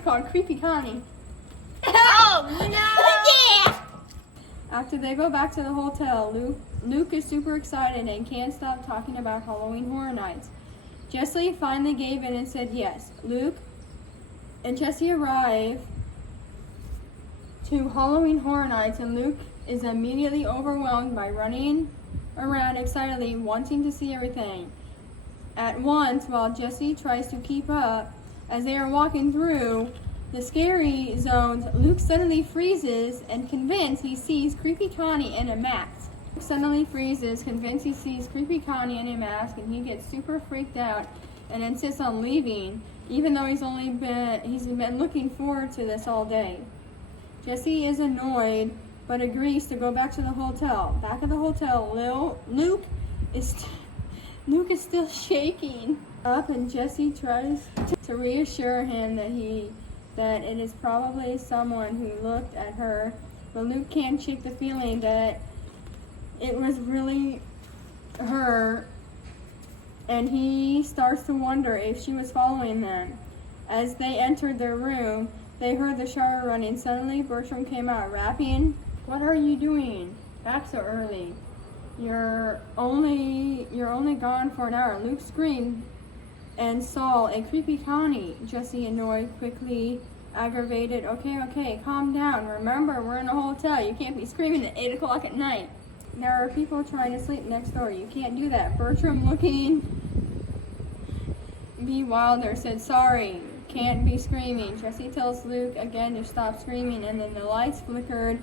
it's called Creepy Connie. Oh no! Yeah! After they go back to the hotel, Luke is super excited and can't stop talking about Halloween Horror Nights. Jessie finally gave in and said yes. Luke and Jessie arrive to Halloween Horror Nights, and Luke is immediately overwhelmed by running around excitedly, wanting to see everything at once, while Jessie tries to keep up. As they are walking through the scary zones, Luke suddenly freezes and convinced he sees Creepy Connie in a mask. Luke suddenly freezes, convinced he sees Creepy Connie in a mask, and he gets super freaked out and insists on leaving, even though he's been looking forward to this all day. Jessie is annoyed, but agrees to go back to the hotel. Back at the hotel, Luke is still shaking up, and Jessie tries to reassure him that it is probably someone who looked at her, but Luke can't shake the feeling that it was really her, and he starts to wonder if she was following them. As they entered their room, they heard the shower running. Suddenly, Bertram came out, rapping, "What are you doing back so early? You're only gone for an hour." Luke screamed and saw a Creepy Connie. Jessie, annoyed, quickly aggravated, Okay, calm down. Remember, we're in a hotel. You can't be screaming at 8 o'clock at night. There are people trying to sleep next door. You can't do that. Bertram, looking B. Wilder, said, "Sorry, can't be screaming." Jessie tells Luke again to stop screaming, and then the lights flickered,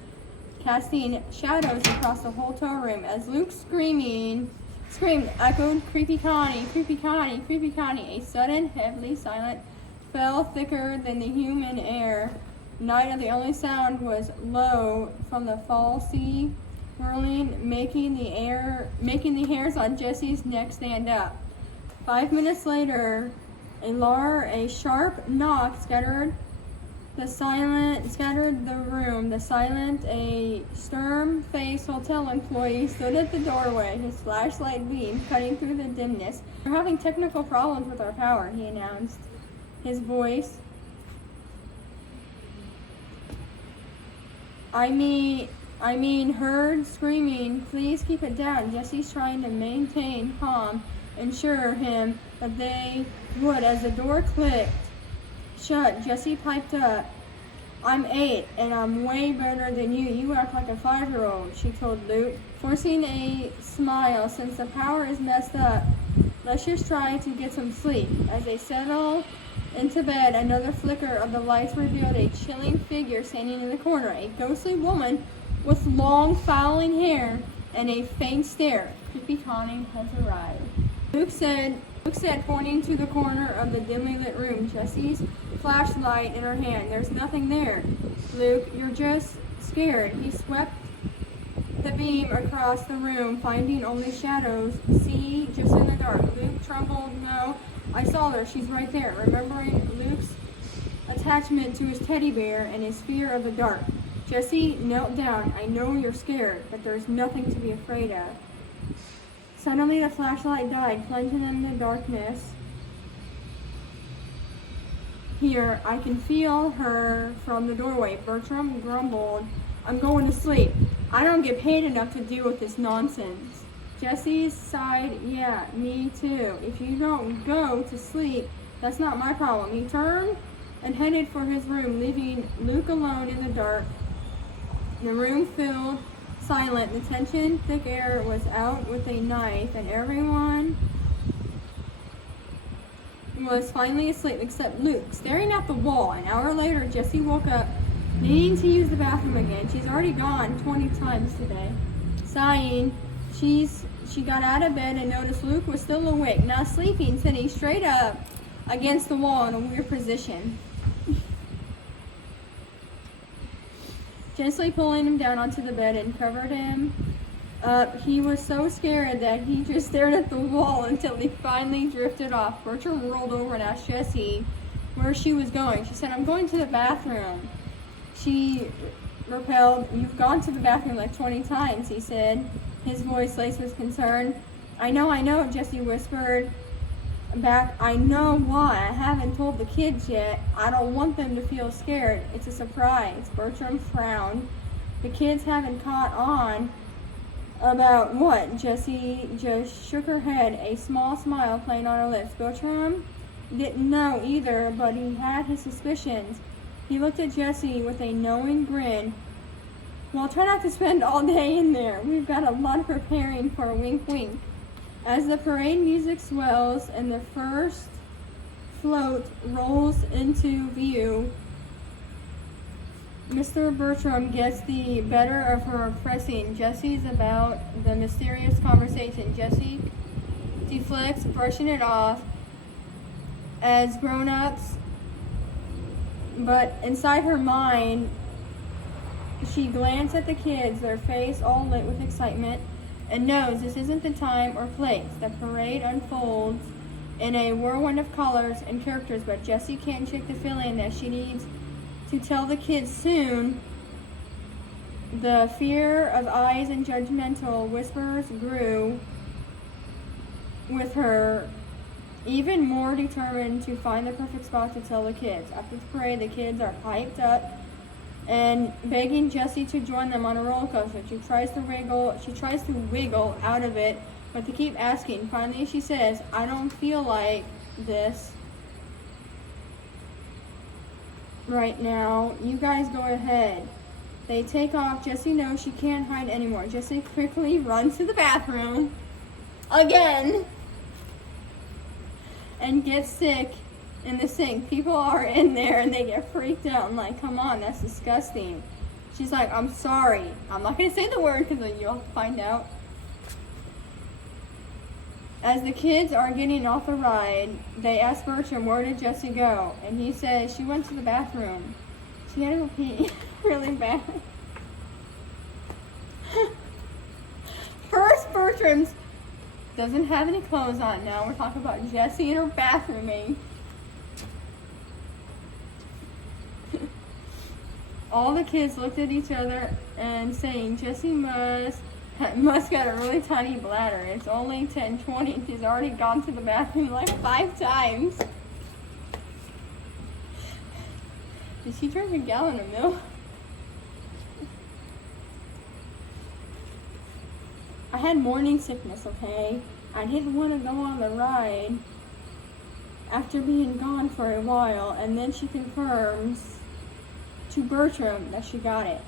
casting shadows across the hotel room. As Luke screamed, echoed Creepy Connie, Creepy Connie, Creepy Connie. A sudden, heavily silent fell thicker than the human air. Night, and the only sound was low from the fall sea whirling, making the hairs on Jessie's neck stand up. 5 minutes later, a sharp knock scattered the room. A stern-faced hotel employee stood at the doorway, his flashlight beam cutting through the dimness. "We're having technical problems with our power," he announced. His voice, I mean, heard screaming. "Please keep it down." Jessie's trying to maintain calm, ensure him that they would. As the door clicked shut, Jessie piped up, "I'm 8, and I'm way better than you. You act like a 5-year-old, she told Luke, forcing a smile. "Since the power is messed up, let's just try to get some sleep." As they settle into bed, another flicker of the lights revealed a chilling figure standing in the corner, a ghostly woman with long, flowing hair and a faint stare. "Creepy Connie has arrived," Luke said, pointing to the corner of the dimly lit room, Jessie's flashlight in her hand. "There's nothing there, Luke. You're just scared." He swept the beam across the room, finding only shadows. "See, just in the dark." Luke trembled. "No, I saw her. She's right there." Remembering Luke's attachment to his teddy bear and his fear of the dark, Jessie knelt down. "I know you're scared, but there's nothing to be afraid of." Suddenly the flashlight died, plunging in the darkness. "Here, I can feel her from the doorway." Bertram grumbled, "I'm going to sleep. I don't get paid enough to deal with this nonsense." Jessie sighed, "Yeah, me too. If you don't go to sleep, that's not my problem." He turned and headed for his room, leaving Luke alone in the dark. The room filled silent. The tension, thick air was out with a knife, and everyone was finally asleep except Luke, staring at the wall. An hour later, Jessie woke up, needing to use the bathroom again. She's already gone 20 times today. Sighing, she got out of bed and noticed Luke was still awake, not sleeping, sitting straight up against the wall in a weird position. Gently pulling him down onto the bed and covered him up, he was so scared that he just stared at the wall until he finally drifted off. Bertram rolled over and asked Jessie where she was going. She said, "I'm going to the bathroom." She repelled. "You've gone to the bathroom like 20 times, he said, his voice laced with concern. I know, Jessie whispered. back, "I know why. I haven't told the kids yet. I don't want them to feel scared. It's a surprise." Bertram frowned. The kids haven't caught on. "About what?" Jessie just shook her head, a small smile playing on her lips. Bertram didn't know either, but he had his suspicions. He looked at Jessie with a knowing grin. "Well, try not to spend all day in there. We've got a lot of preparing for." Wink, wink. As the parade music swells and the first float rolls into view, Mr. Bertram gets the better of her pressing Jessie's about the mysterious conversation. Jessie deflects, brushing it off as grown-ups, but inside her mind, she glanced at the kids, their face all lit with excitement, and knows this isn't the time or place. The parade unfolds in a whirlwind of colors and characters, but Jessie can't shake the feeling that she needs to tell the kids soon. The fear of eyes and judgmental whispers grew with her, even more determined to find the perfect spot to tell the kids. After the parade, the kids are hyped up and begging Jessie to join them on a roller coaster. She tries to wiggle out of it, but they keep asking. Finally, she says, "I don't feel like this right now. You guys go ahead." They take off. Jessie knows she can't hide anymore. Jessie quickly runs to the bathroom again and gets sick in the sink. People are in there and they get freaked out. I'm like, come on, that's disgusting. She's like, "I'm sorry. I'm not going to say the word because you'll have to find out." As the kids are getting off the ride, they ask Bertram, "Where did Jessie go?" And he says, "She went to the bathroom. She had to go pee really bad." First, Bertram's doesn't have any clothes on. Now we're talking about Jessie and her bathrooming. All the kids looked at each other and saying, "Jessie must got a really tiny bladder. It's only 10:20. She's already gone to the bathroom like 5 times." Did she drink a gallon of milk? I had morning sickness, okay? I didn't want to go on the ride after being gone for a while, and then she confirms to Bertram that she got it.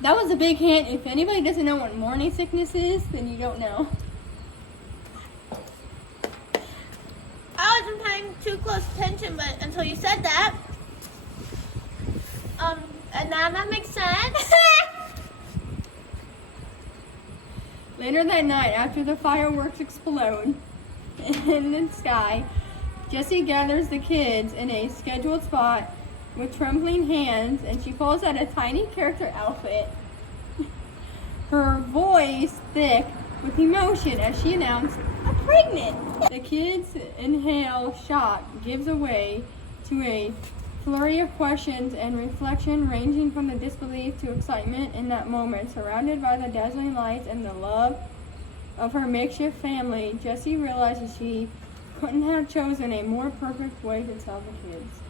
That was a big hint. If anybody doesn't know what morning sickness is, then you don't know. I wasn't paying too close attention, but until you said that, and now that makes sense. Later that night, after the fireworks explode in the sky, Jessie gathers the kids in a scheduled spot with trembling hands, and she pulls out a tiny character outfit, her voice thick with emotion as she announced, "I'm pregnant." The kids' inhale shock gives way to a flurry of questions and reflection, ranging from the disbelief to excitement in that moment. Surrounded by the dazzling lights and the love of her makeshift family, Jessie realizes she couldn't have chosen a more perfect way to tell the kids.